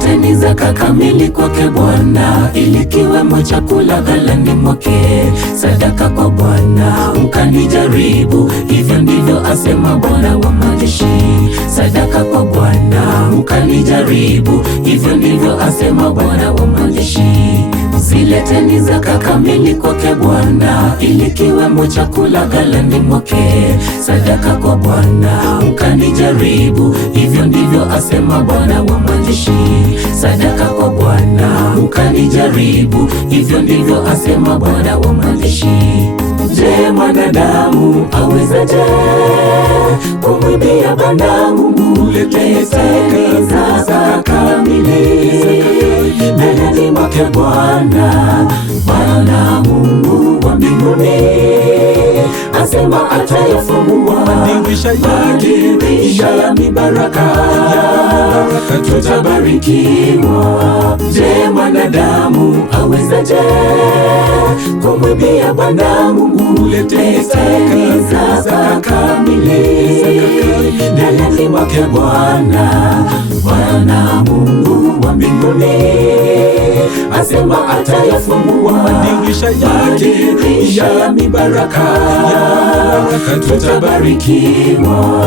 Zileteni zaka kamili kwake Bwana, ili kiwemo chakula ghalani mwake. Sadaka kwa Bwana mkanijaribu, hivyo ndivyo asema Bwana wa majeshi. Sadaka kwa Bwana mkanijaribu, hivyo ndivyo asema Bwana wa majeshi. Zileteni zaka kamili kwake Bwana, ili kiwemo chakula ghalani mwake. Sadaka kwa Bwana mkanijaribu, hivyo ndivyo asema Bwana wa majeshi. Sadaka kwa Bwana mkanijaribu, hivyo ndivyo asema Bwana wa majeshi. Je, mwanadamu awezaje kumwibia Bwana Mungu? Leteni zaka kamili mbeleni mwake Bwana. Bwana Mungu wa mbinguni asema atayafungua madirisha ya mibaraka, tutabarikiwa. Je, mwanadamu awezaje kumwibia Bwana Mungu? Leteni zaka kamili mbeleni mwake Bwana. Bwana Mungu wa mbinguni asema atayafungua madirisha ya mibaraka, tutabarikiwa.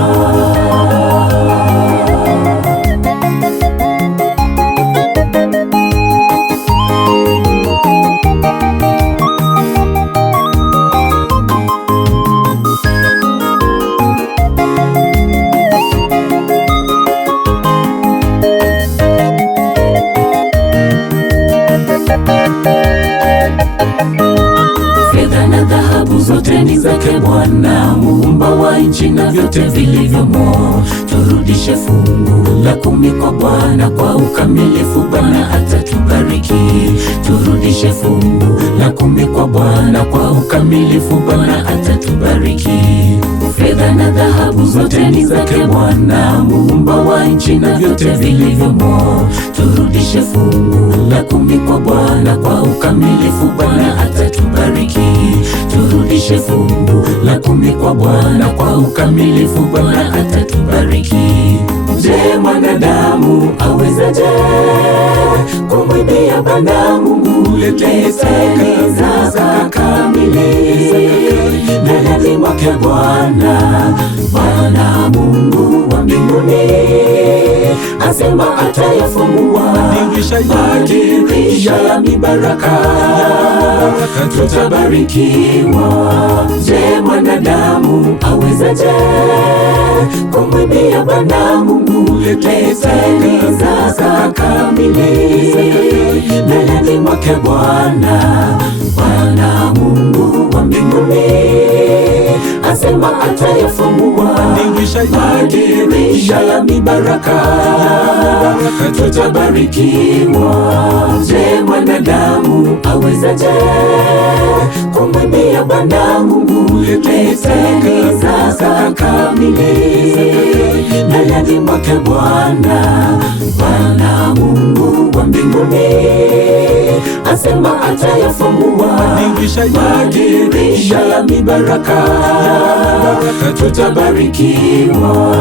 Fedha na dhahabu zote ni zake Bwana, muumba wa nchi na vyote vilivyomo. Turudishe fungu la 10 kwa Bwana kwa ukamilifu, Bwana atatubariki. Turudishe fungu la 10 kwa Bwana kwa ukamilifu, Bwana atatubariki. Fedha na dhahabu zote ni zake Bwana, muumba wa nchi na vyote vilivyomo. Turudishe fungu la 10 kwa Bwana kwa ukamilifu, Bwana atatubariki. Turudishe fungu la 10 kwa Bwana kwa ukamilifu, Bwana atatubariki. Je, mwanadamu awezaje kumwibia Bwana Mungu? Leteni zaka kamili mbeleni mwake Bwana. Bwana Mungu wa mbinguni asema atayafungua madirisha ya mibaraka, tutabarikiwa. Je, mwanadamu awezaje kumwibia Bwana Mungu? Leteni zaka kamili mbeleni mwake Bwana. Bwana Mungu wa mbinguni asema atayafungua madirisha ya mibaraka, tutabarikiwa. Je, mwanadamu awezaje kumwibia Bwana Mungu? Leteni zaka kamili mbeleni mwake Bwana. Bwana Mungu wa mbinguni asema atayafungua madirisha ya mibaraka, tutabarikiwa.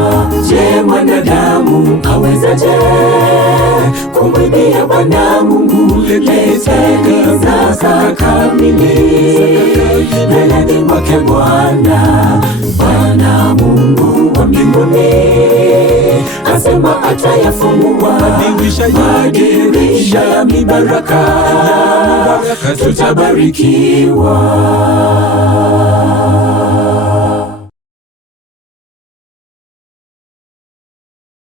Je, mwanadamu awezaje kumwibia Bwana Mungu? Leteni zaka kamili mbeleni mwake Bwana. Bwana Mungu wa mbinguni asema atayafungua madirisha ya mibaraka, tutabarikiwa.